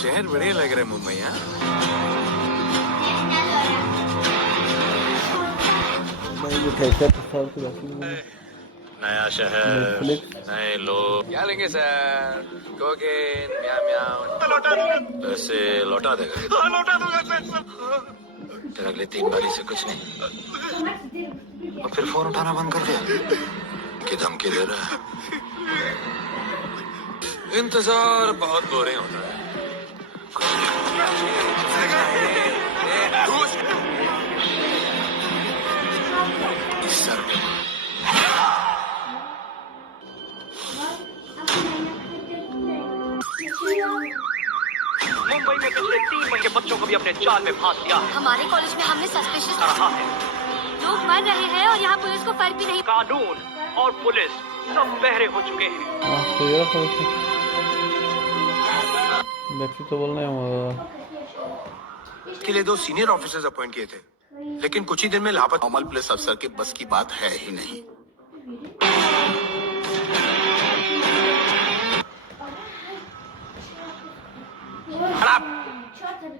शहर बढ़िया लग रहा है मुंबई। हाँ, भाई ठेका तो साल से बाकी नया शहर, नेटफ्लिक्स नए लोग। क्या लेंगे सर? कोकेन, म्याऊ म्याऊ। लौटा दूंगा। पैसे लौटा देगा? हाँ, लौटा दूंगा सर। फिर अगले 3 बारी से कुछ नहीं, और फिर फोन उठाना बंद कर दिया कि धमकी दे रहा है। इंतजार बहुत बोरिंग होता है। सर मुंबई में पिछले 3 महीने बच्चों को भी अपने जाल में फांस दिया। हमारे कॉलेज में हमने सस्पिशियस रहा है। लोग मर रहे हैं और यहाँ पुलिस को फर्क भी नहीं। कानून और पुलिस सब बहरे हो चुके हैं। तो यार बैटरी तो बोलना है के लिए 2 सीनियर ऑफिसर्स अपॉइंट किए थे, लेकिन कुछ ही दिन में लापता। नॉर्मल पुलिस अफसर के बस की बात है ही नहीं।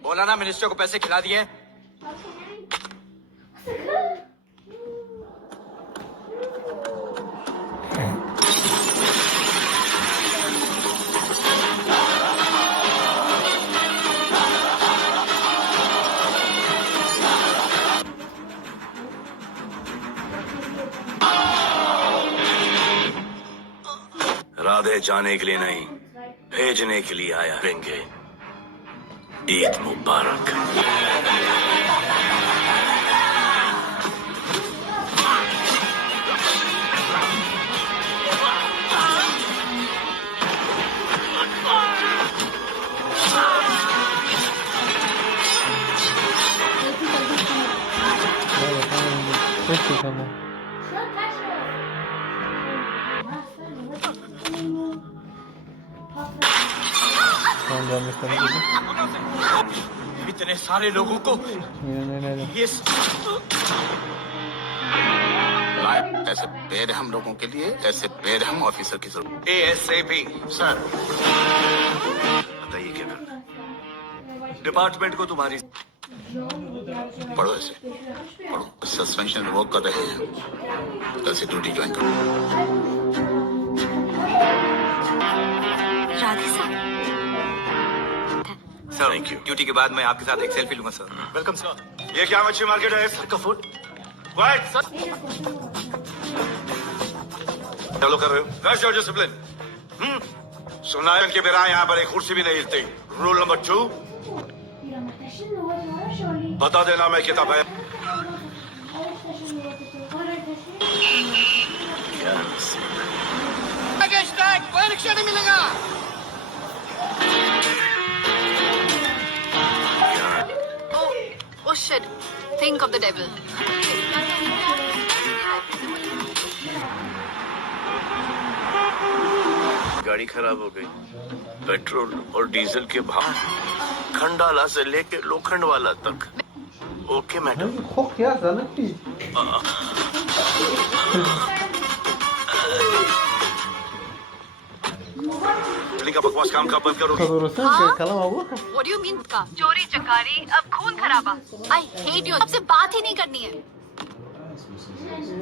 बोला ना मिनिस्टर को पैसे खिला दिए। राधे जाने के लिए नहीं, भेजने के लिए आया। रहेंगे। ईद मुबारक। इतने सारे लोगों को ये ऐसे बेरहम लोगों के लिए ऐसे बेरहम ऑफिसर की जरूरत। ASAP सर बताइए क्या करना है? डिपार्टमेंट को तुम्हारी पढ़ो, ऐसे पढ़ो। सस्पेंशन रिवोक कर रहे हैं, कल से ड्यूटी ज्वाइन करो। राधे साहब, सर थैंक यू। ड्यूटी के बाद मैं आपके साथ एक सेल्फी लूंगा सर। Welcome sir. ये क्या मच्छी मार्केट है? सर का फूड। White sir. चलो कर रहे हो? That's your discipline. सुना है कि मेरा यहाँ पर एक कुर्सी भी नहीं हिलती। रूल नंबर 2, बता देना मैं किताब है। कोई रिक्शा नहीं मिलेगा। Oh shit, think of the devil. गाड़ी खराब हो गई। पेट्रोल और डीजल के भाव खंडाला से लेके लोखंड वाला तक। Okay madam. क्या जानत की का बकवास काम का बंद करोगे? What do you mean का? चोरी चकारी, अब खून खराबा। I hate you. आपसे बात ही नहीं करनी है।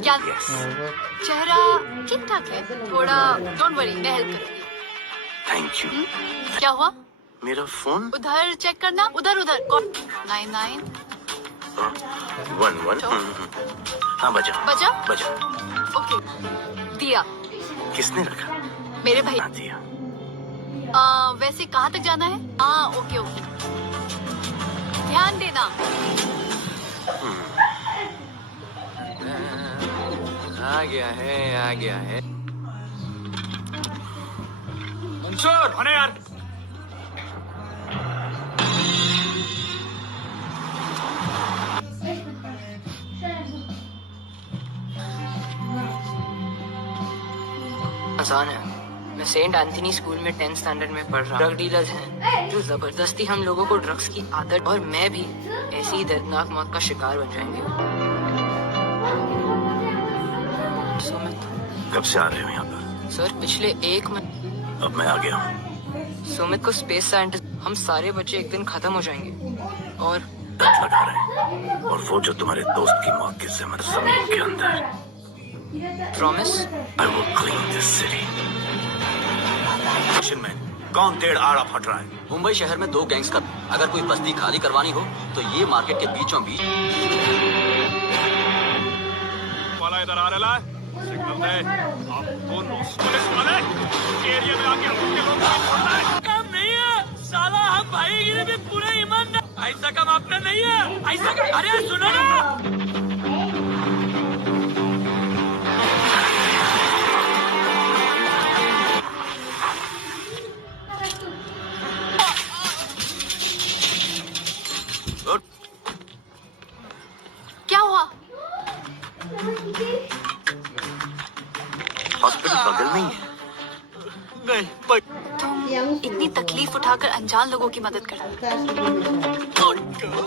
क्या? चेहरा ठीक ठाक है, थोड़ा डोंट वरी, मैं हेल्प करूंगी। Thank you. क्या हुआ? मेरा फोन उधर चेक करना, उधर उधर। 99 11। हाँ बजा बजा? बजा। ओके, दिया। किसने रखा? मेरे भाई। हाँ, दिया। वैसे कहाँ तक जाना है? हाँ ओके ओके, ध्यान देना। आ गया है, आ गया है। मंसूर होने यार। आसान है। मैं सेंट एंथनी स्कूल में 10th स्टैंडर्ड में पढ़ रहा। ड्रग डीलर्स हैं जो जबरदस्ती हम लोगों को ड्रग्स की आदत, और मैं भी ऐसी ही दर्दनाक मौत का शिकार बन जाएंगे। कब से आ रहे हो यहाँ पर? सर पिछले 1 महीने। अब मैं आ गया हूँ। सुमित को स्पेस साइंटिस्ट, हम सारे बच्चे एक दिन खत्म हो जाएंगे और लगा रहे हैं। और वो जो तुम्हारे दोस्त की मौत की जिम्मेदारी जमीन के अंदर। Promise. I will clean this city. में कौन टेढ़ आड़ा फट रहा है? मुंबई शहर में 2 गैंग्स का, अगर कोई बस्ती खाली करवानी हो तो ये मार्केट के बीचों बीच। वाला इधर आ रहा है, सिग्नल दे। आप दोनों पुलिस वाले एरिया में आके हम लोग को छोड़ना है। काम नहीं है साला, हम भाईगिरी में पूरे ईमानदार। ऐसा काम आपने नहीं है, ऐसा काम। अरे सुनो ना, क्या हुआ? हॉस्पिटल बगल में ही है। नहीं भाई, तुम इतनी तकलीफ उठाकर अनजान लोगों की मदद करते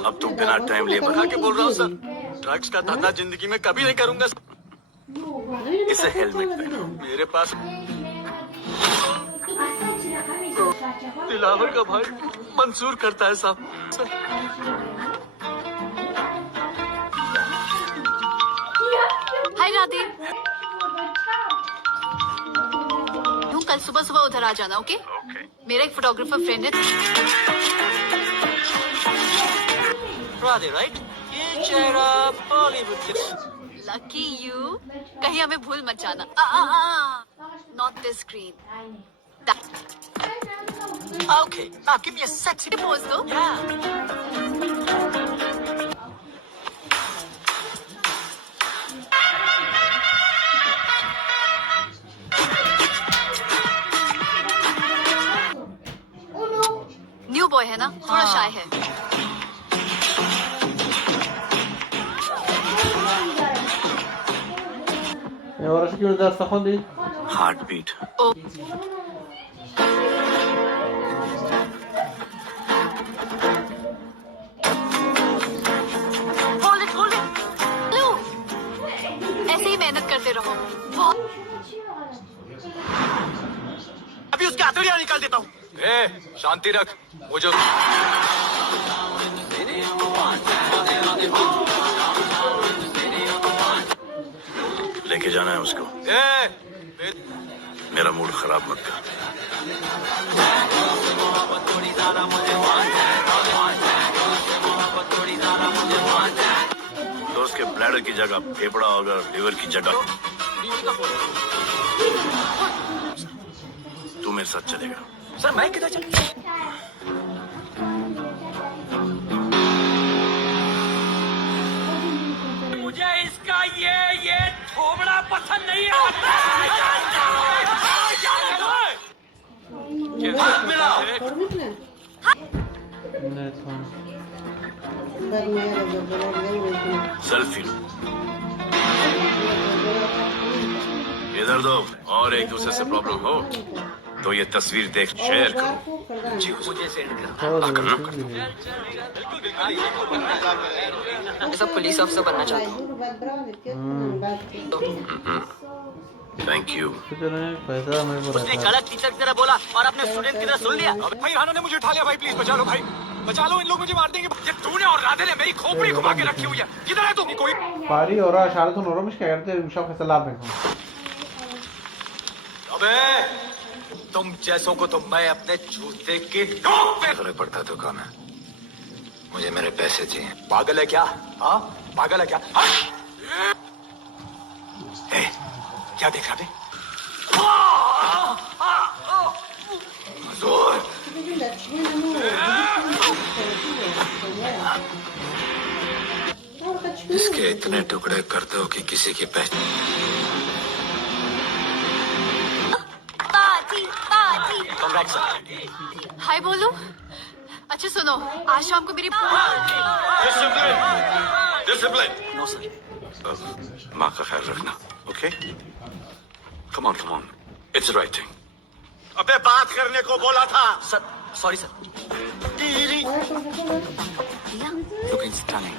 अब तुम बिना टाइम लिए बता के बोल रहा हूँ सर। ड्रग्स का धंधा जिंदगी में कभी नहीं करूंगा। इसे हेलमेट पहनो। मेरे पास दिलावर का भाई मंजूर करता है साहब। हाय राधे, तुम कल सुबह सुबह उधर आ जाना, ओके? मेरा एक फोटोग्राफर फ्रेंड है। राधे राइट? ये चेहरा बॉलीवुड के। लकी यू, कहीं हमें भूल मत जाना। Not this screen. Okay, now give me a sexy pose दो। न्यू बॉय है ना, थोड़ा शाय है। orası gördü Safa değil. Heart beat. Oh hello, ऐसे ही मेहनत करते रहो। बहुत अभी उसकी हथेलियां निकाल देता हूँ। शांति रख, मुझे लेके जाना है उसको। मेरा मूड खराब मत कर। दोस्त के ब्लैडर की जगह फेफड़ा होगा, लिवर की जगह तू मेरे साथ चलेगा। सर मैं किधर चल? मुझे इसका ये थोबड़ा पसंद नहीं है। Ne tamam. सेल्फी लो। इधर दो। और एक दूसरे से प्रॉब्लम हो तो ये तस्वीर देख शेयर करो। जी मुझे सेंड करो। ऐसा पुलिस अफसर बनना चाहता हूँ। Thank you. पैसा मेरे को उसने गलत टीचर की तरह बोला और अपने स्टूडेंट की तरह सुन लिया। भाई राना ने मुझे उठा लिया। भाई प्लीज बचा लो, भाई बचा लो, इन लोग मुझे मार देंगे। ये तूने और राधे ने मेरी खोपड़ी घुमा के रखी हुई है। किधर है तू? कोई Pari ora şartın oramış ki yerde uşak mesela ben. अबे तुम जैसों को तो मैं अपने जूते की नोक पे। फर्क पड़ता तो कम है, मुझे मेरे पैसे चाहिए। पागल है क्या? हाँ पागल है क्या? हाँ? ए, क्या देख रहा है? जोर। इसके इतने टुकड़े कर दो कि किसी की पहचान। हाय बोलो। अच्छा सुनो, आज शाम को मेरी डिसिप्लिन। No sir. माँ का ख्याल रखना, okay? Come on, it's right thing. अबे बात करने को बोला था। Sir sorry sir. Looking stunning.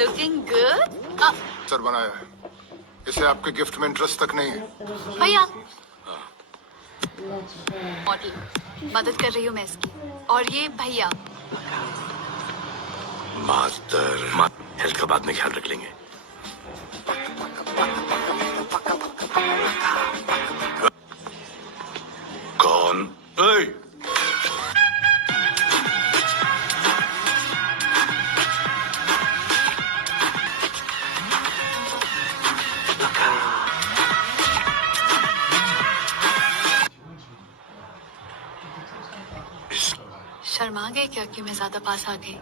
Looking good. Sir बनाया है, इसे आपके गिफ्ट में इंटरेस्ट तक नहीं है। भैया मॉडल मदद कर रही हूँ मैं इसकी। और ये भैया मास्टर हेल्थ का बाद में ख्याल रख लेंगे। कौन? शर्मा गए क्या कि मैं ज्यादा पास आ गई?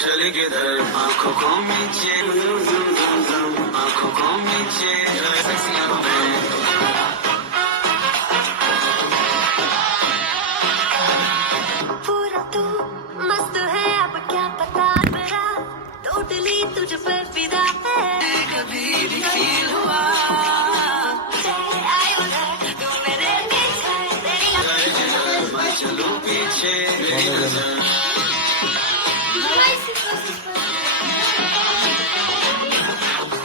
चली किधर आंखों को नीचे आंखों को नीचे पूरा तू मस्त है अब क्या पता मेरा टोटली तुझ पर फिदा है कभी भी फील हुआ आई उधर तू मेरे पीछे तेरी मैं चलूं पीछे मेरी नजर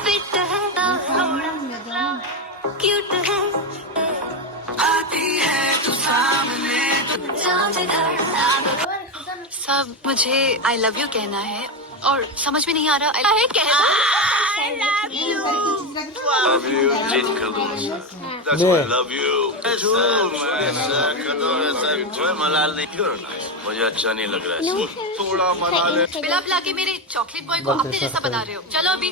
फिट है क्यूट है आती है तू सामने जाओ जिधर सब मुझे आई लव यू कहना है और समझ में नहीं आ रहा है कहना। Love you, जीत कर दो। That's why I love you. मलाल नहीं कर रहा है। मुझे अच्छा नहीं लग रहा है। थोड़ा मना ले। पिला पिला के मेरे चॉकलेट बॉय को अपने जैसा बना रहे हो। चलो अभी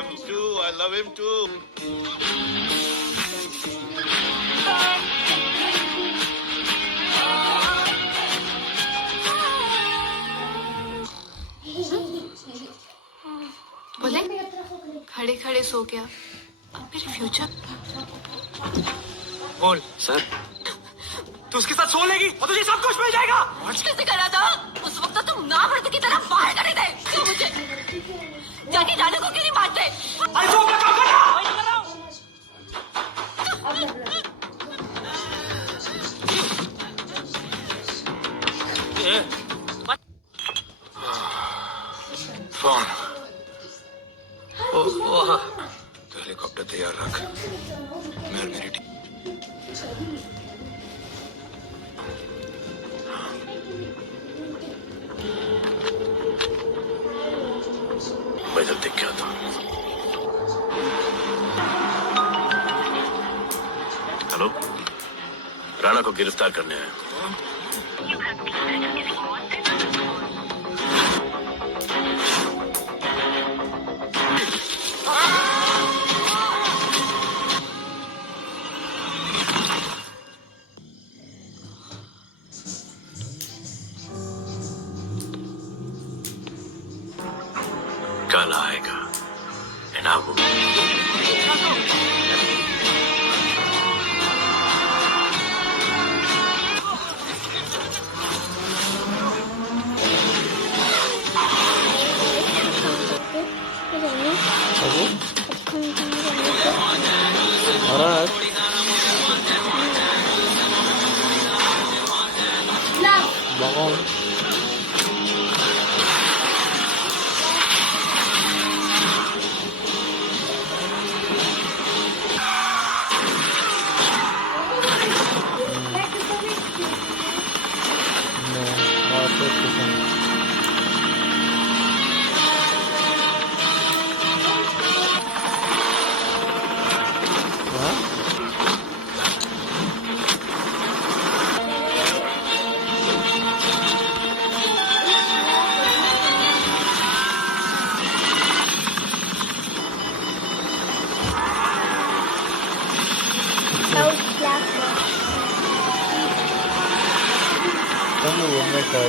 him too. I love him too. बोले खड़े खड़े सो गया। अब मेरे फ्यूचर बोल सर तू उसके साथ सो लेगी और तुझे सब कुछ मिल जाएगा। कैसे करा था? उस वक्त तो तुम ना मर्द की तरह बाहर करे थे। क्यों मुझे जाने जाने को क्यों नहीं मारते? अरे जो अपना काम करना। फोन। तो हेलीकॉप्टर तैयार रख। मैं और मेरी टीम मैं जब दिख गया था। हेलो, राणा को गिरफ्तार करने आया। कल आएगा इनाम। Alright. Bangon.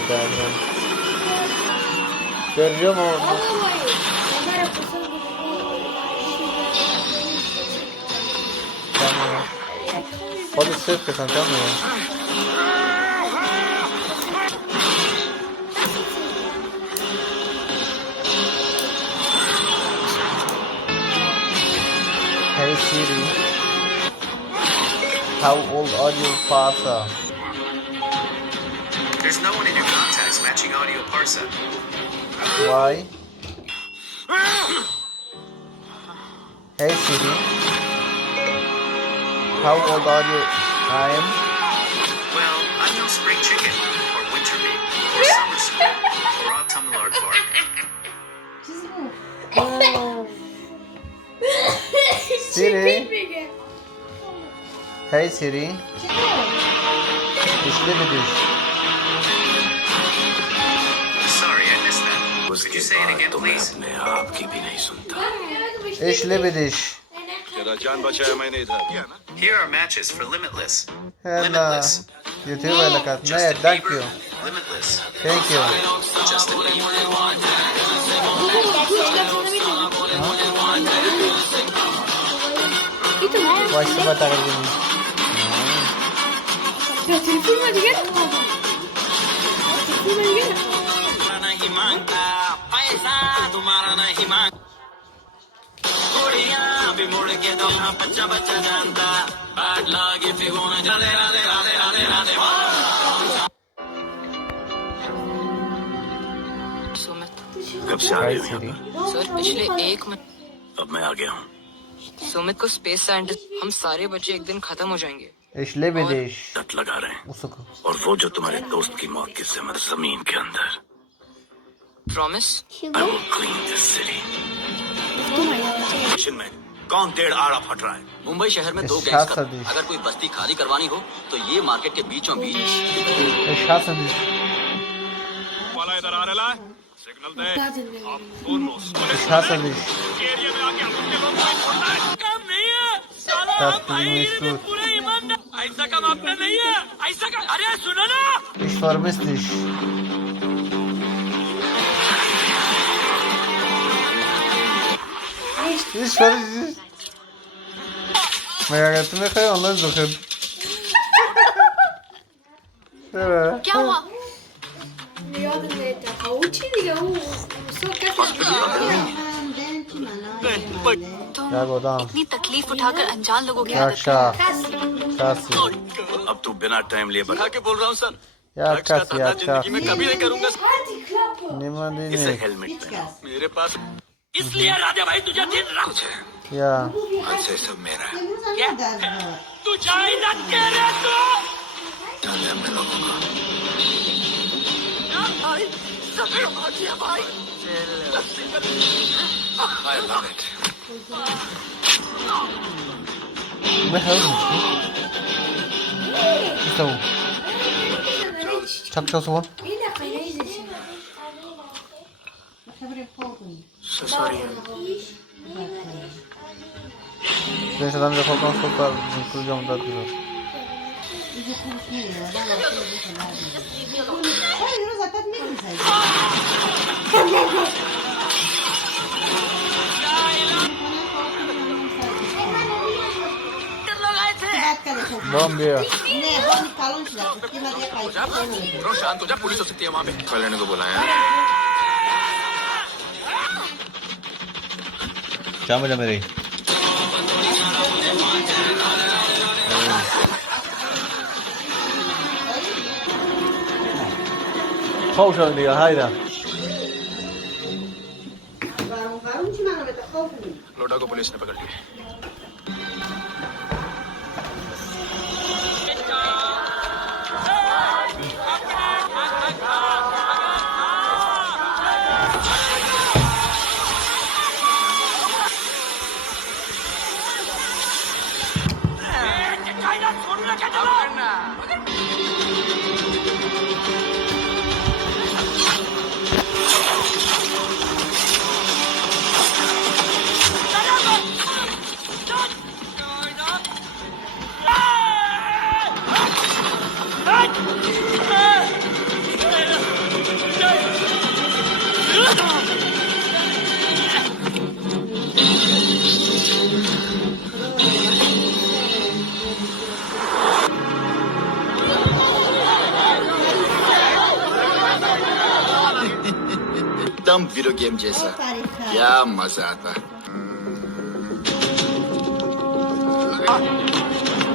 Diagram. Sergio mau sama. Pode ser que cantando. Hey Siri. How old are you, Parsa? There's no one in your contacts matching audio parsa. Why? Hey Siri. How old are you? I am. Well, I'm no spring chicken, or winter meat, or summer squid, or autumn aardvark. Siri. Hey Siri. İşte bir düş. Sorry, I missed that. Could you say it again, please? अपने आप की भी नहीं सुनता İşte bir düş. तेरा जान बचाया मैंने इधर Here are matches for Limitless. Hello. Limitless. YouTube वाला का नहीं, Justin thank Bieber, you. Limitless. Thank you. Justin Bieber. Voice बता कर दूँगी. Ya telefon hadi gel. Telefon hadi gel. नहीं मांगता पैसा तुम्हारा नहीं मांग कुड़िया भी मुड़ के दो हाँ बच्चा बच्चा जानता बाट लागे फिगोन राधे राधे राधे राधे राधे सुमित कब से आ Hi रही हो यहाँ Siri. पर? सर पिछले 1 मिनट अब मैं आ गया हूँ सुमित को स्पेस साइंटिस्ट हम सारे बच्चे एक दिन खत्म हो जाएंगे İşte bir düş. तट लगा रहे हैं Usuk. और वो जो तुम्हारे दोस्त की मौत की जहमत जमीन के अंदर promise I will clean this city mission में कौन डेढ़ आड़ा फट रहा है मुंबई शहर में 2 इस गैंग्स शासन का अगर कोई बस्ती खाली करवानी हो तो ये मार्केट के बीचों बीच Eşhasın düş. वाला इधर आ रहा है सिग्नल दे आप दोनों Eşhasın düş. एरिया में आके हमके लोग को छोड़ना है काम नहीं है साला हम Tasmin भाईगिरी में mesut. पूरे ईमानदार ऐसा काम आपने नहीं है ऐसा का अरे सुनो ना İş varmış düş. İş varmış düş. Merak ettim ne kadar onları dokun. Evet. क्या हुआ? Ya da ne ta kauchi diga उसको कैसे Ya godam. इतनी तकलीफ उठाकर अनजान लोगों की आदत Yakşa. Kasi. अब तू बिना टाइम लिए बता के बोल रहा हूँ सर Yakşa. Yakşa. मैं कभी नहीं करूंगा इसे Nimadini. हेलमेट पहना मेरे पास इसलिए राजा भाई तुझे दिन रात कुछ है Ya. आज से सब मेरा है तू जायदाद कह रहे तू डाले हमने लोगों को भाई सब कमा दिया भाई I love it Ne hızmış bu? İşte bu. Çak çalsı bu. Mira, Kairazesi. so sorry Ben adam yaparken sokar. Kuracağım da güzel. Bombia. शांत हो जा पुलिस हो सकती है वहाँ पे कल लेने को बुलाया क्या मजा मेरी Koşalım diyor haydi. लोटा को पुलिस ने पकड़ लिया जायदाद छोड़ने का एकदम वीडियो गेम जैसा क्या मजा आता है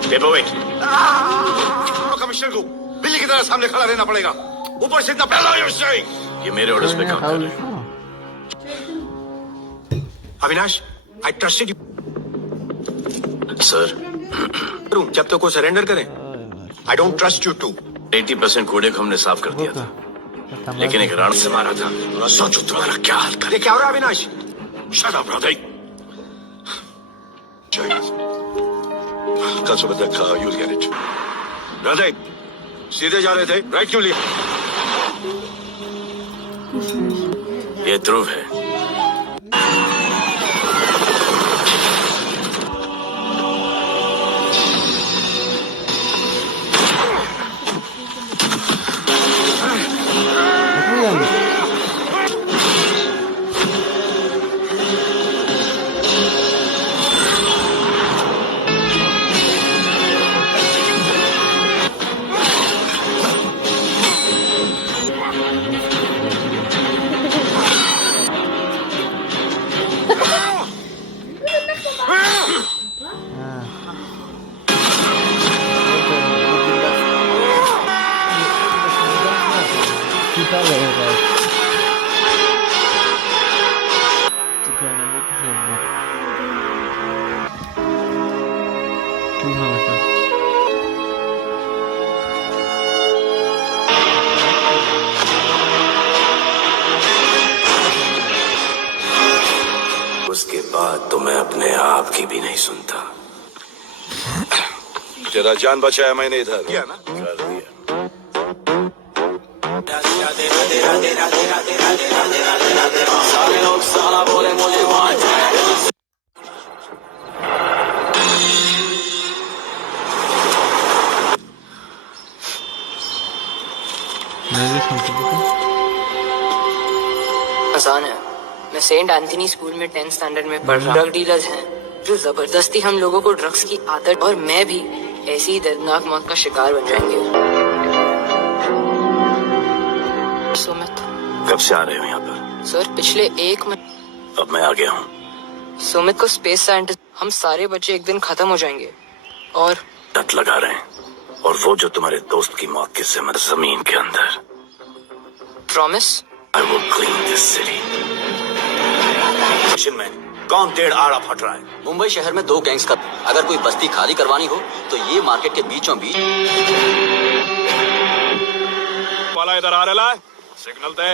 पेपर वेट कमिश्नर को बिल्ली की तरह सामने खड़ा रहना पड़ेगा, ऊपर से इतना पहला ये मेरे ऑर्डर्स पे काम कर रहे हैं। Avinash, I trusted you sir, जब तक को सरेंडर करें। I don't trust you too. 80% कूड़े को हमने साफ कर दिया था, लेकिन एक राण से मारा था। सोचो तुम्हारा क्या हाल करे। क्या हो रहा है अविनाश? शट अप हृदय। कल सुबह तक यूल गेट इट। हृदय, सीधे जा रहे थे, राइट क्यों लिया? ये ध्रुव है। Kita रहेगा। tıkanma düzenli. Duymamışım. उसके बाद तो मैं अपने आप की भी नहीं सुनता। तेरा जान बचाया मैंने इधर किया ना। कर दिया। सारे लोग साला बोले मुझे आसान है। मैं सेंट एंथनी स्कूल में 10th स्टैंडर्ड में पढ़ रहा। ड्रग डीलर्स हैं जो जबरदस्ती हम लोगों को ड्रग्स की आदत, और मैं भी ऐसी ही दर्दनाक मौत का शिकार बन जाएंगे। सुमित, कब से आ रहे हो यहाँ पर? सर पिछले 1 महीने। अब मैं आ गया हूँ। सुमित को स्पेस साइंटिस्ट, हम सारे बच्चे एक दिन खत्म हो जाएंगे। और डट लगा रहे हैं, और वो जो तुम्हारे दोस्त की मौत की जिम्मेदारी जमीन के अंदर। Promise? I will clean this city. में कौन टेढ़ आड़ा फट रहा है? मुंबई शहर में 2 गैंग्स का, अगर कोई बस्ती खाली करवानी हो तो ये मार्केट के बीचों बीच। वाला इधर आ रहा है, सिग्नल दे।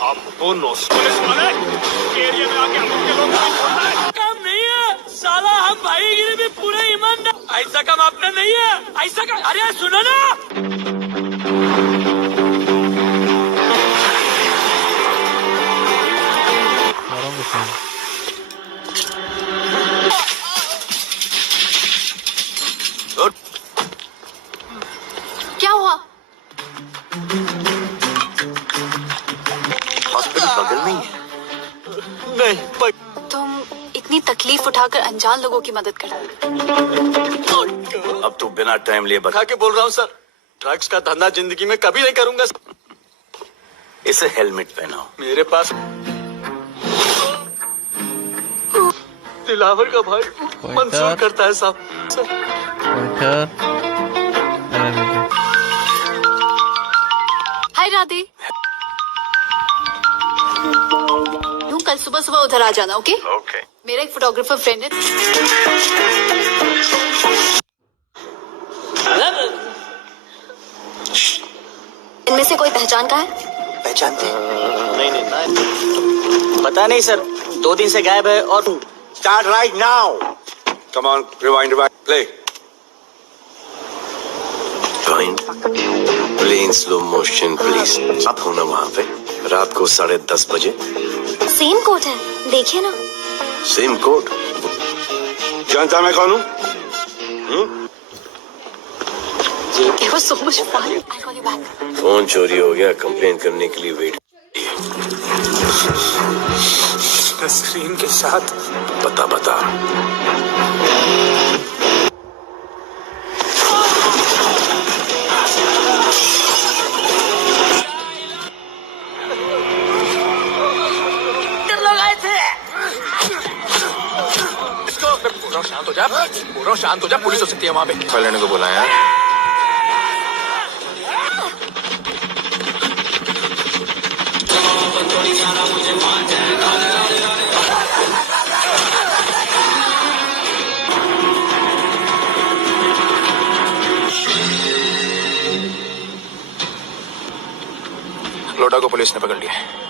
आपको पुलिस वाले एरिया में आके हम लोग को छोड़ना है। काम नहीं है साला, हम भाईगिरी भी पूरे ईमानदार। ऐसा काम आपने नहीं है, ऐसा काम। अरे सुनो ना, क्या हुआ? हॉस्पिटल बगल में ही है। नहीं तुम इतनी तकलीफ उठाकर अनजान लोगों की मदद करते हो। अब तू बिना टाइम लिए बता के बोल रहा हूँ सर, ड्रग्स का धंधा जिंदगी में कभी नहीं करूंगा। इसे हेलमेट पहनाओ। मेरे पास दिलावर का भाई मंजूर करता है साहब। हाय राधे, तुम कल सुबह सुबह उधर आ जाना। ओके? ओके। मेरा एक फोटोग्राफर फ्रेंड है। इनमें से कोई पहचान का है? पहचानते? नहीं, पता नहीं सर, 2 दिन से गायब है। और Start right now. Come on, rewind, play. Play in slow motion please. आप हो ना वहाँ पे रात को 10:30 बजे। सेम कोट है, देखिए ना। Same code? जानता मैं कौन हूँ? It was so much fun. I'll call you back. Phone चोरी हो गया, कंप्लेन करने के लिए वेट। स्क्रीन के साथ बता। शांत हो जा, पुलिस हो सकती है वहाँ पे। लेने को बुलाया। लौटा को पुलिस ने पकड़ लिया।